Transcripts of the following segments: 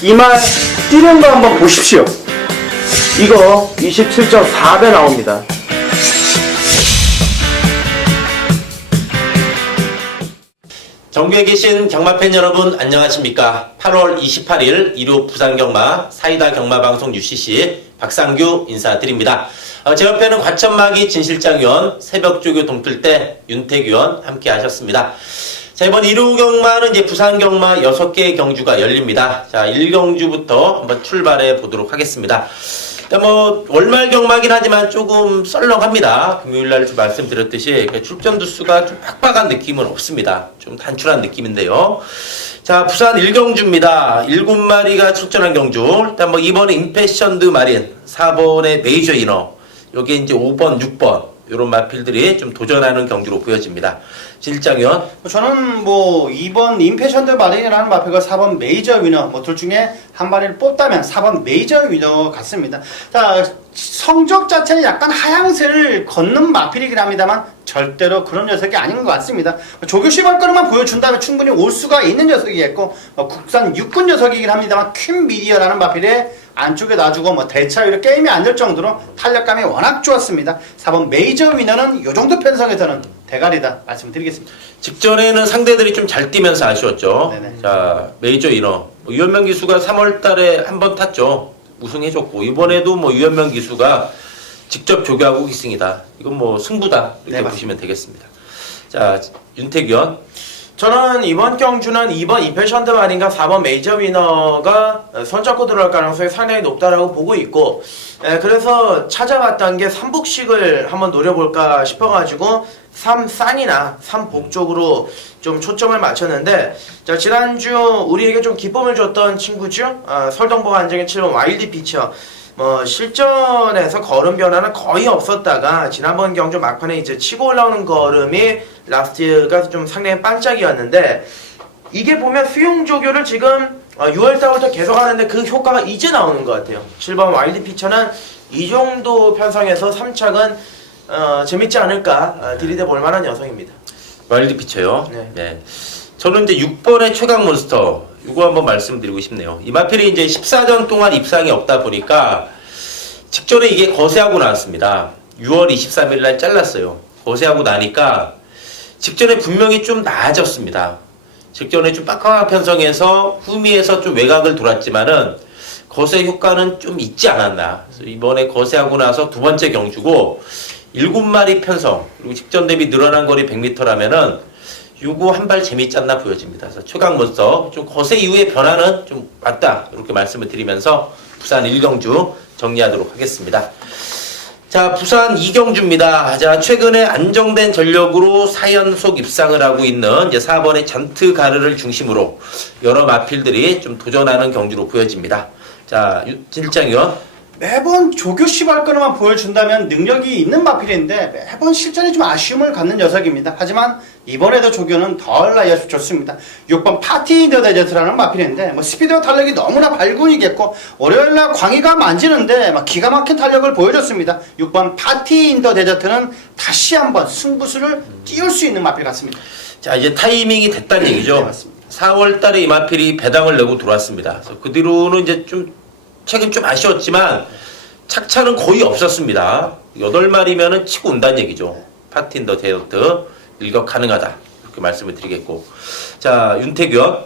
이 말 뛰는 거 한번 보십시오. 이거 27.4배 나옵니다. 전국에 계신 경마팬 여러분 안녕하십니까. 8월 28일 1호 부산경마 사이다 경마방송 UCC 박상규 인사드립니다. 제 옆에는 과천마기 진실장위원, 새벽조교 동틀대 윤택위원 함께 하셨습니다. 자, 이번 1호 경마는 이제 부산경마 6개 경주가 열립니다. 자, 1경주부터 한번 출발해 보도록 하겠습니다. 월말 경마긴 하지만 조금 썰렁합니다. 금요일날 좀 말씀드렸듯이 출전 두수가 좀 빡빡한 느낌은 없습니다. 좀 단출한 느낌인데요. 자, 부산 1경주입니다. 7마리가 출전한 경주. 일단 이번에 임패션드 마린, 4번의 메이저 이너, 여기에 이제 5번, 6번, 이런 마필들이 좀 도전하는 경주로 보여집니다. 실장위원. 저는 2번 임패션드 마린이라는 마필과 4번 메이저 위너 둘 중에 한 마리를 뽑다면 4번 메이저 위너 같습니다. 자, 성적 자체는 약간 하향세를 걷는 마필이긴 합니다만 절대로 그런 녀석이 아닌 것 같습니다. 조교 시발거리만 보여준다면 충분히 올 수가 있는 녀석이겠고 국산 육군 녀석이긴 합니다만 퀸 미디어라는 마필에 안쪽에 놔주고 대차율에 게임이 안 될 정도로 탄력감이 워낙 좋았습니다. 4번 메이저 위너는 이 정도 편성에서는 대가리다 말씀드리겠습니다. 직전에는 상대들이 좀 잘 뛰면서 아쉬웠죠. 네네. 자, 메이저 이너 유현명 기수가 3월 달에 한 번 탔죠. 우승해줬고 이번에도 유현명 기수가 직접 조교하고 기승이다. 이건 승부다 이렇게 보시면 되겠습니다. 자, 윤택위원. 저는 이번 경주는 2번 임패션드 마린과 4번 메이저 위너가 손잡고 들어갈 가능성이 상당히 높다라고 보고 있고, 그래서 찾아봤던 게 3복식을 한번 노려볼까 싶어가지고 3쌍이나 3복 쪽으로 좀 초점을 맞췄는데, 자, 지난주 우리에게 좀 기쁨을 줬던 친구죠. 설동복 안정의 7번 와일드 피처. 실전에서 걸음 변화는 거의 없었다가 지난번 경주 막판에 이제 치고 올라오는 걸음이 라스트가 좀 상당히 반짝이었는데, 이게 보면 수용 조교를 지금 6월달부터 계속 하는데 그 효과가 이제 나오는 것 같아요. 7번 와일드 피처는 이 정도 편성에서 3착은 재밌지 않을까 들이대 볼 만한 녀석입니다. 와일드 피처요. 네. 저는 이제 6번의 최강 몬스터 이거 한번 말씀드리고 싶네요. 이 마필이 이제 14전 동안 입상이 없다 보니까 직전에 이게 거세하고 나왔습니다. 6월 23일 날 잘랐어요. 거세하고 나니까 직전에 분명히 좀 나아졌습니다. 직전에 좀 빡빡한 편성에서 후미에서 좀 외곽을 돌았지만은 거세 효과는 좀 있지 않았나. 그래서 이번에 거세하고 나서 두 번째 경주고 7마리 편성 그리고 직전 대비 늘어난 거리 100m라면은 요거 한 발 재밌지 않나 보여집니다. 그래서 최강 몬스터 좀 거세 이후의 변화는 좀 맞다 이렇게 말씀을 드리면서 부산 1경주 정리하도록 하겠습니다. 자, 부산 2경주입니다. 자, 최근에 안정된 전력으로 4연속 입상을 하고 있는 이제 4번의 잔트 가르를 중심으로 여러 마필들이 좀 도전하는 경주로 보여집니다. 자, 진일장위원. 매번 조교 시발거리만 보여준다면 능력이 있는 마필인데 매번 실전에 좀 아쉬움을 갖는 녀석입니다. 하지만 이번에도 조교는 덜 나야 좋습니다. 6번 파티 인더 데저트라는 마필인데 스피드와 탄력이 너무나 발군이겠고 월요일날 광희가 만지는데 기가 막힌 탄력을 보여줬습니다. 6번 파티 인더 데저트는 다시 한번 승부수를 띄울 수 있는 마필 같습니다. 자, 이제 타이밍이 됐다는 얘기죠. 네, 맞습니다. 4월 달에 이 마필이 배당을 내고 들어왔습니다. 그래서 그 뒤로는 이제 최근 좀 아쉬웠지만 착차는 거의 없었습니다. 8마리면은 치고 온다는 얘기죠. 파티 인더 데저트 일격 가능하다 이렇게 말씀을 드리겠고. 자, 윤태규.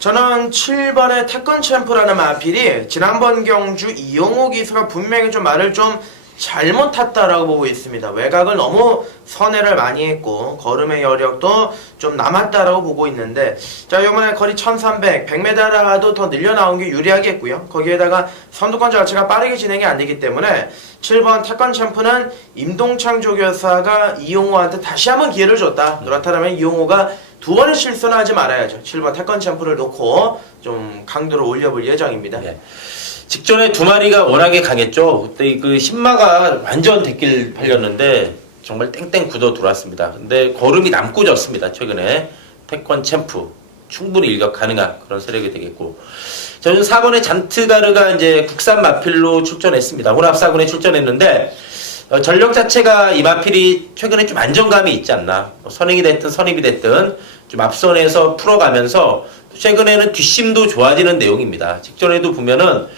저는 7번의 태권 챔프라는 마필이 지난번 경주 이용호 기수가 분명히 좀 말을 좀 잘못 탔다라고 보고 있습니다. 외곽을 너무 선회를 많이 했고 걸음의 여력도 좀 남았다라고 보고 있는데, 자, 이번에 거리 1300, 100m라도 더 늘려나온 게 유리하겠고요. 거기에다가 선두권 자체가 빠르게 진행이 안 되기 때문에 7번 태권 챔프는 임동창 조교사가 이용호한테 다시 한번 기회를 줬다. 그렇다면 이용호가 두 번의 실수는 하지 말아야죠. 7번 태권 챔프를 놓고 좀 강도를 올려볼 예정입니다. 네. 직전에 2마리가 워낙에 강했죠. 그때 그 신마가 완전 대길 팔렸는데 정말 땡땡 굳어 들어왔습니다. 근데 걸음이 남고 졌습니다. 최근에 태권 챔프 충분히 일격 가능한 그런 세력이 되겠고, 저는 4번의 잔트가르가 이제 국산 마필로 출전했습니다. 혼합사군에 출전했는데 전력 자체가 이마필이 최근에 좀 안정감이 있지 않나. 선행이 됐든 선입이 됐든 좀 앞선에서 풀어가면서 최근에는 뒷심도 좋아지는 내용입니다. 직전에도 보면은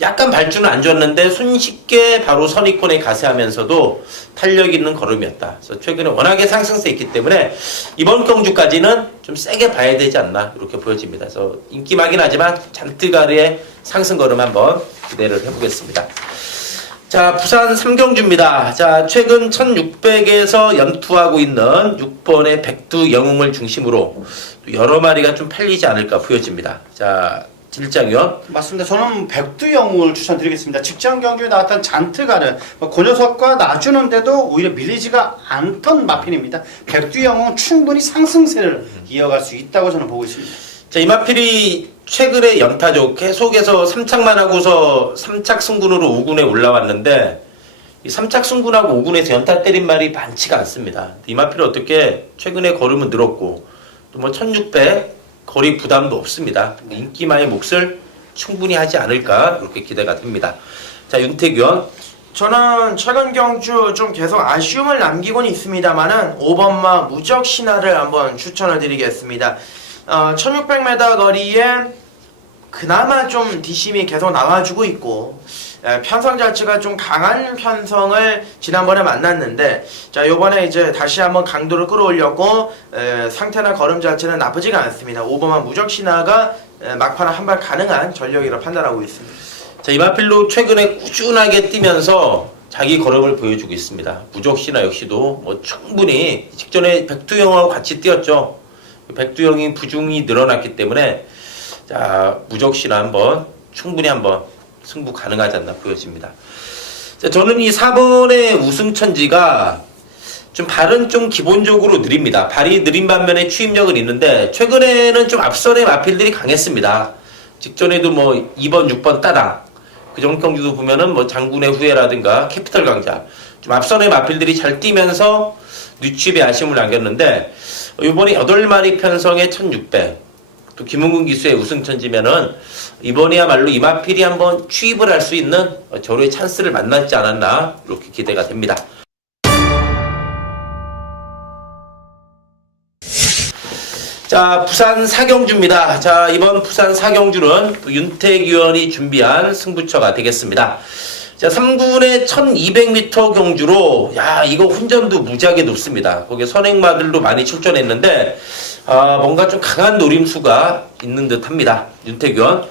약간 발주는 안 좋았는데 손쉽게 바로 선입권에 가세하면서도 탄력 있는 걸음이었다. 그래서 최근에 워낙에 상승세 있기 때문에 이번 경주까지는 좀 세게 봐야 되지 않나 이렇게 보여집니다. 그래서 인기마긴 하지만 잔뜩 아래의 상승 걸음 한번 기대를 해보겠습니다. 자, 부산 삼경주입니다. 자, 최근 1600에서 연투하고 있는 6번의 백두 영웅을 중심으로 여러 마리가 좀 팔리지 않을까 보여집니다. 자, 질장위원. 맞습니다. 저는 백두영웅을 추천드리겠습니다. 직전 경주에 나왔던 잔트가를 그 녀석과 놔주는데도 오히려 밀리지가 않던 마필입니다. 백두영웅은 충분히 상승세를 이어갈 수 있다고 저는 보고 있습니다. 자, 이마필이 최근에 연타죠. 계속해서 3착만 하고서 3착 승군으로 5군에 올라왔는데 이 3착 승군하고 5군에서 연타 때린 말이 많지가 않습니다. 이마필이 어떻게 최근에 걸음은 늘었고 또 뭐 1600 거리 부담도 없습니다. 인기마의 몫을 충분히 하지 않을까 이렇게 기대가 됩니다. 자, 윤태규원. 저는 최근 경주 좀 계속 아쉬움을 남기곤 있습니다만은 5번마 무적 신화를 한번 추천을 드리겠습니다. 1600m 거리에 그나마 좀 뒷심이 계속 나와주고 있고 편성 자체가 좀 강한 편성을 지난번에 만났는데 자 요번에 이제 다시 한번 강도를 끌어올렸고 상태나 걸음 자체는 나쁘지가 않습니다. 5번만 무적 신화가 막판에 한 발 가능한 전력이라 판단하고 있습니다. 자, 이마필로 최근에 꾸준하게 뛰면서 자기 걸음을 보여주고 있습니다. 무적 신화 역시도 뭐 충분히 직전에 백두영하고 같이 뛰었죠. 백두영이 부중이 늘어났기 때문에 자, 무적 신화 한번 충분히 한번 승부 가능하지 않나 보여집니다. 자, 저는 이 4번의 우승천지가 좀 발은 좀 기본적으로 느립니다. 발이 느린 반면에 추임력은 있는데 최근에는 좀 앞선의 마필들이 강했습니다. 직전에도 뭐 2번, 6번 따당 그 정도 경주도 보면은 뭐 장군의 후예라든가 캐피털 강자 좀 앞선의 마필들이 잘 뛰면서 뉴칩에 아쉬움을 남겼는데 이번에 8마리 편성의 1600 또 김은근 기수의 우승천지면은 이번이야말로 이마필이 한번 취입을 할 수 있는 저로의 찬스를 만났지 않았나 이렇게 기대가 됩니다. 자, 부산 사경주입니다. 자, 이번 부산 사경주는 윤택 위원이 준비한 승부처가 되겠습니다. 자, 3군의 1200m 경주로 야 이거 혼전도 무지하게 높습니다. 거기에 선행마들도 많이 출전했는데 뭔가 좀 강한 노림수가 있는 듯 합니다. 윤택 위원.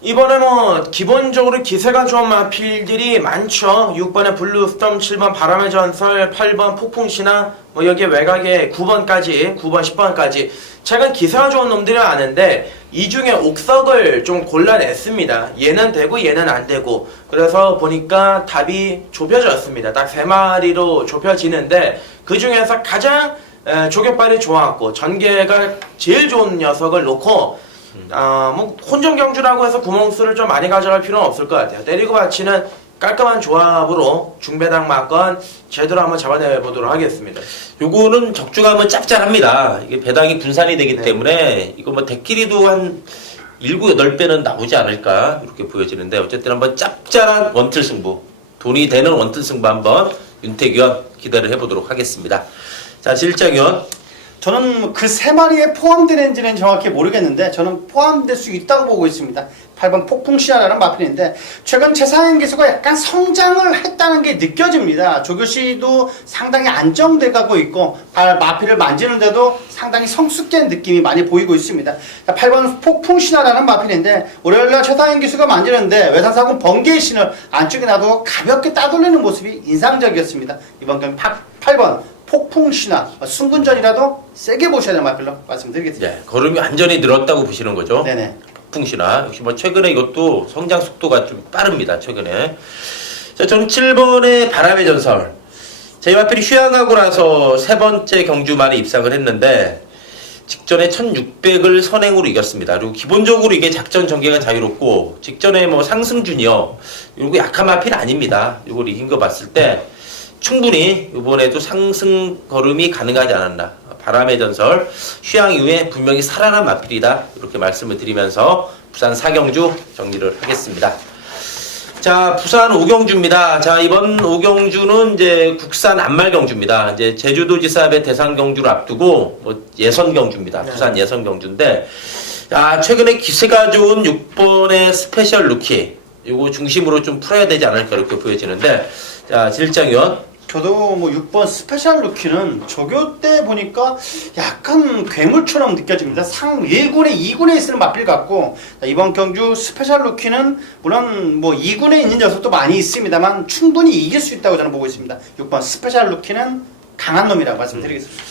이번에 뭐 기본적으로 기세가 좋은 마필들이 많죠. 6번에 블루스톰, 7번 바람의 전설, 8번 폭풍신화, 뭐 여기에 외곽에 9번까지 9번 10번까지 최근 기세가 좋은 놈들이 많은데 이 중에 옥석을 좀 골라냈습니다. 얘는 되고 얘는 안 되고 그래서 보니까 답이 좁혀졌습니다. 딱 3마리로 좁혀지는데 그 중에서 가장 조격발이 좋았고 전개가 제일 좋은 녀석을 놓고 뭐 혼전 경주라고 해서 구멍수를 좀 많이 가져갈 필요는 없을 것 같아요. 때리고 받치는 깔끔한 조합으로 중배당 막건 제대로 한번 잡아내 보도록 하겠습니다. 요거는 적중하면 짭짤합니다. 이게 배당이 분산이 되기 때문에 이거 뭐 대끼리도 한 7, 8배는 나오지 않을까 이렇게 보여지는데 어쨌든 한번 짭짤한 원틀 승부 돈이 되는 원틀 승부 한번 윤택위원 기대를 해보도록 하겠습니다. 자, 실장위원. 저는 그 3마리에 포함되는지는 정확히 모르겠는데 저는 포함될 수 있다고 보고 있습니다. 8번 폭풍시아라는 마필인데 최근 최상현 기수가 약간 성장을 했다는 게 느껴집니다. 조교시도 상당히 안정돼 가고 있고 마필을 만지는데도 상당히 성숙된 느낌이 많이 보이고 있습니다. 8번 폭풍신화라는 마필인데 월요일날 최상현 기수가 만지는데 외상사군 번개의 신을 안쪽에 놔두고 가볍게 따돌리는 모습이 인상적이었습니다. 이번 경기 8번 폭풍신화 승군전이라도 세게 보셔야 될 마필로 말씀드리겠습니다. 네, 걸음이 완전히 늘었다고 보시는 거죠. 네네. 폭풍신화 역시 뭐 최근에 이것도 성장 속도가 좀 빠릅니다. 최근에. 자, 저는 7번의 바람의 전설. 제 마필이 휴양하고 나서 3번째 경주 만에 입상을 했는데 직전에 1600을 선행으로 이겼습니다. 그리고 기본적으로 이게 작전 전개가 자유롭고 직전에 뭐 상승준이요. 이거 약한 마필 아닙니다. 이걸 이긴 거 봤을 때 충분히 이번에도 상승 걸음이 가능하지 않았나. 바람의 전설 휴양 이후에 분명히 살아난 마필이다 이렇게 말씀을 드리면서 부산 사경주 정리를 하겠습니다. 자, 부산 오경주입니다. 자, 이번 오경주는 이제 국산 안말 경주입니다. 이제 제주도지사의 대상 경주를 앞두고 뭐 예선 경주입니다. 부산 예선 경주인데, 자, 최근에 기세가 좋은 6번의 스페셜 루키, 요거 중심으로 좀 풀어야 되지 않을까 이렇게 보여지는데, 자, 질장위원. 저도 뭐 6번 스페셜 루키는 조교 때 보니까 약간 괴물처럼 느껴집니다. 상 1군에 2군에 있는 마필 같고, 이번 경주 스페셜 루키는 물론 뭐 2군에 있는 녀석도 많이 있습니다만 충분히 이길 수 있다고 저는 보고 있습니다. 6번 스페셜 루키는 강한 놈이라고 말씀드리겠습니다.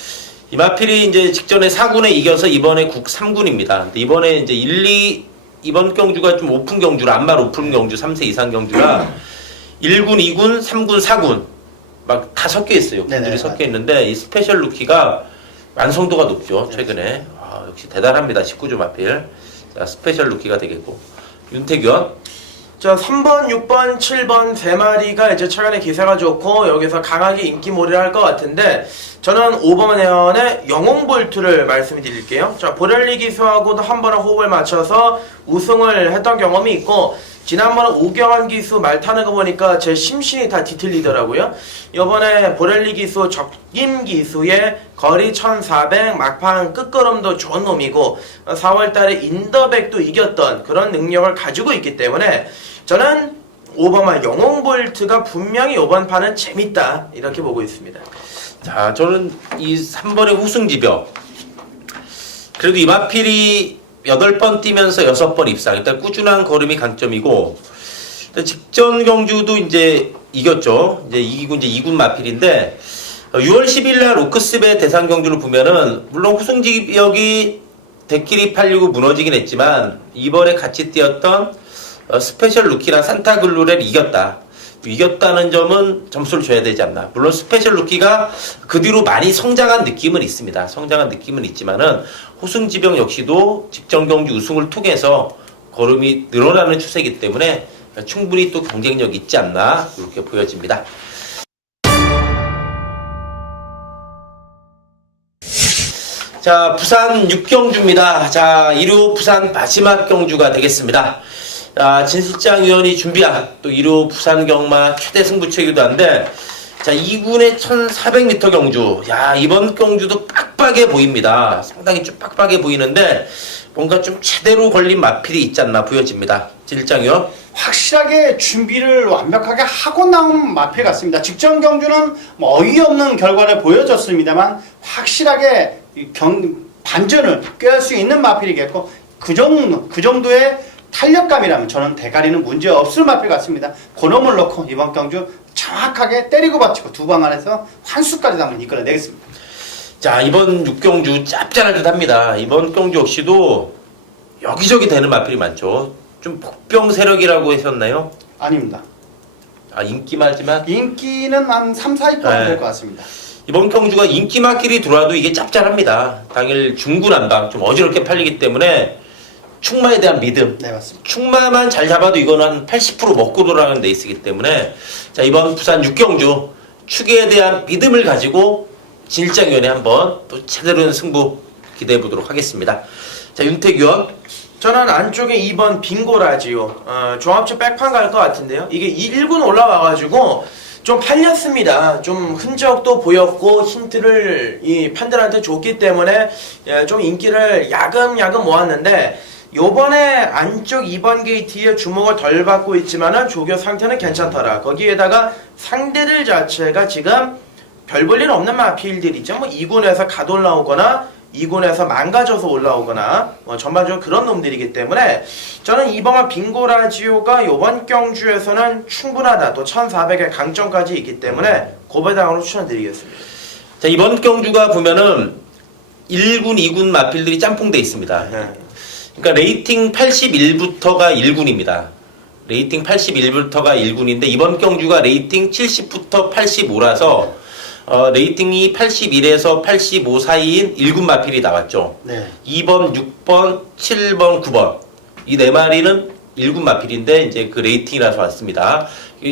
이 마필이 이제 직전에 4군에 이겨서 이번에 국 3군입니다. 근데 이번에 이제 2번 경주가 좀 오픈 경주라, 안말 오픈 경주, 3세 이상 경주라 1군, 2군, 3군, 4군 막 다 섞여 있어요. 군들이 섞여 있는데 이 스페셜 루키가 완성도가 높죠. 최근에. 아, 역시 대단합니다. 19주 마필. 자, 스페셜 루키가 되겠고. 윤태규. 자, 3번, 6번, 7번 세 마리가 이제 최근에 기세가 좋고 여기서 강하게 인기몰이를 할 것 같은데 저는 5번의 영웅볼트를 말씀드릴게요. 자, 보렐리 기수하고도 한 번에 호흡을 맞춰서 우승을 했던 경험이 있고 지난번에 오경환 기수 말 타는 거 보니까 제 심신이 다 뒤틀리더라고요. 이번에 보렐리 기수 적임 기수의 거리 1400 막판 끝걸음도 좋은 놈이고 4월달에 인더백도 이겼던 그런 능력을 가지고 있기 때문에 저는 5번만 영웅볼트가 분명히 이번 판은 재밌다 이렇게 보고 있습니다. 자, 저는 이 3번의 우승지벽. 그래도 이마필이 8번 뛰면서 6번 입상. 일단 꾸준한 걸음이 강점이고, 일단 직전 경주도 이제 이겼죠. 이제 이기고 이제 2군 마필인데, 6월 10일 날 로크스배 대상 경주를 보면은, 물론 우승지역이 대끼리 팔리고 무너지긴 했지만, 이번에 같이 뛰었던 스페셜 루키랑 산타글루레를 이겼다. 이겼다는 점은 점수를 줘야 되지 않나. 물론 스페셜 루키가 그 뒤로 많이 성장한 느낌은 있습니다. 성장한 느낌은 있지만은 호승지병 역시도 직전 경주 우승을 통해서 걸음이 늘어나는 추세이기 때문에 충분히 또 경쟁력 있지 않나 이렇게 보여집니다. 자, 부산 6경주입니다. 자, 1호 부산 마지막 경주가 되겠습니다. 자, 진실장 위원이 준비한 또 1호 부산 경마 최대 승부처이기도 한데, 자, 2군의 1400m 경주. 야, 이번 경주도 빡빡해 보입니다. 상당히 좀 빡빡해 보이는데, 뭔가 좀 제대로 걸린 마필이 있지 않나 보여집니다. 진실장 위원. 확실하게 준비를 완벽하게 하고 나온 마필 같습니다. 직전 경주는 뭐 어이없는 결과를 보여줬습니다만 확실하게 반전을 꾀할 수 있는 마필이겠고 그 정도의 탄력감이라면 저는 대가리는 문제 없을 마필 같습니다. 그놈을 넣고 이번 경주 정확하게 때리고 받치고 두 방 안에서 환수까지 한번 이끌어내겠습니다. 자, 이번 6경주 짭짤할 듯 합니다. 이번 경주 역시도 여기저기 되는 마필이 많죠. 좀 복병 세력이라고 하셨나요? 아닙니다. 아, 인기마지만? 인기는 한 3, 4위권 될 것 같습니다. 이번 경주가 인기마끼리 들어와도 이게 짭짤합니다. 당일 중구난방 좀 어지럽게 팔리기 때문에 충마에 대한 믿음. 네, 맞습니다. 충마만 잘 잡아도 이거는 한 80% 먹고 돌아가는 레이스이기 때문에 자, 이번 부산 6경주 축에 대한 믿음을 가지고 진일장위원회 한번 또 제대로 된 승부 기대해 보도록 하겠습니다. 자, 윤택 위원. 저는 안쪽에 2번 빙고라지요. 종합주 백판 갈 것 같은데요. 이게 1군 올라와가지고 좀 팔렸습니다. 좀 흔적도 보였고 힌트를 이 팬들한테 줬기 때문에 좀 인기를 야금야금 모았는데 요번에 안쪽 2번 게이트에 주목을 덜 받고 있지만은 조교 상태는 괜찮더라. 거기에다가 상대들 자체가 지금 별 볼 일 없는 마필들이죠. 뭐 2군에서 갓 올라오거나 2군에서 망가져서 올라오거나 뭐 전반적으로 그런 놈들이기 때문에 저는 이번 빙고라지오가 요번 경주에서는 충분하다. 또 1400의 강점까지 있기 때문에 고배당으로 추천드리겠습니다. 자, 이번 경주가 보면은 1군, 2군 마필들이 짬뽕돼 있습니다. 네. 그러니까 레이팅 81부터가 1군입니다. 레이팅 81부터가 1군인데 이번 경주가 레이팅 70부터 85라서 레이팅이 81에서 85 사이인 1군 마필이 나왔죠. 네. 2번, 6번, 7번, 9번 이 네 마리는 1군 마필인데 이제 그 레이팅이라서 왔습니다.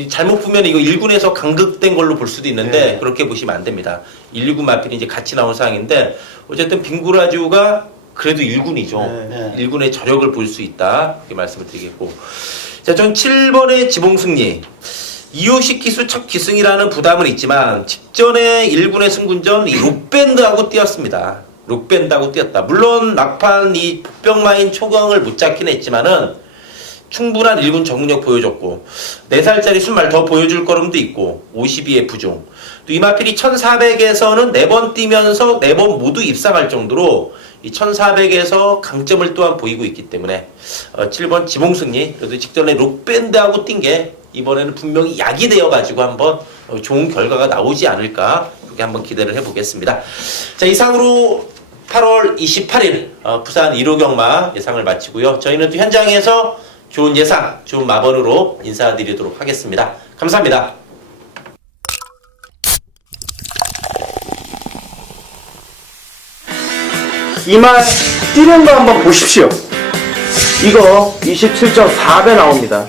잘못 보면 이거 1군에서 강극된 걸로 볼 수도 있는데 네. 그렇게 보시면 안 됩니다. 1, 2군 마필이 이제 같이 나온 상황인데 어쨌든 빙구라지오가 그래도 1군이죠. 네. 1군의 저력을 볼 수 있다. 이렇게 말씀을 드리겠고. 자, 전 7번의 지봉승리. 이호식 기수 첫 기승이라는 부담은 있지만 직전에 1군의 승군전 이 록밴드하고 뛰었습니다. 록밴드하고 뛰었다. 물론 막판 이 복병마인 초강을 못 잡긴 했지만은 충분한 1군 적응력 보여줬고 4살짜리 순말 더 보여줄 거름도 있고 52F 중 또 이마필이 1400에서는 4번 뛰면서 4번 모두 입상할 정도로 이 1400에서 강점을 또한 보이고 있기 때문에 7번 지봉승리 그래도 직전에 록밴드하고 뛴 게 이번에는 분명히 약이 되어가지고 한번 좋은 결과가 나오지 않을까 그렇게 한번 기대를 해보겠습니다. 자, 이상으로 8월 28일 부산 1호 경마 예상을 마치고요. 저희는 또 현장에서 좋은 예상, 좋은 마번으로 인사드리도록 하겠습니다. 감사합니다. 이 말 뛰는 거 한번 보십시오. 이거 27.4배 나옵니다.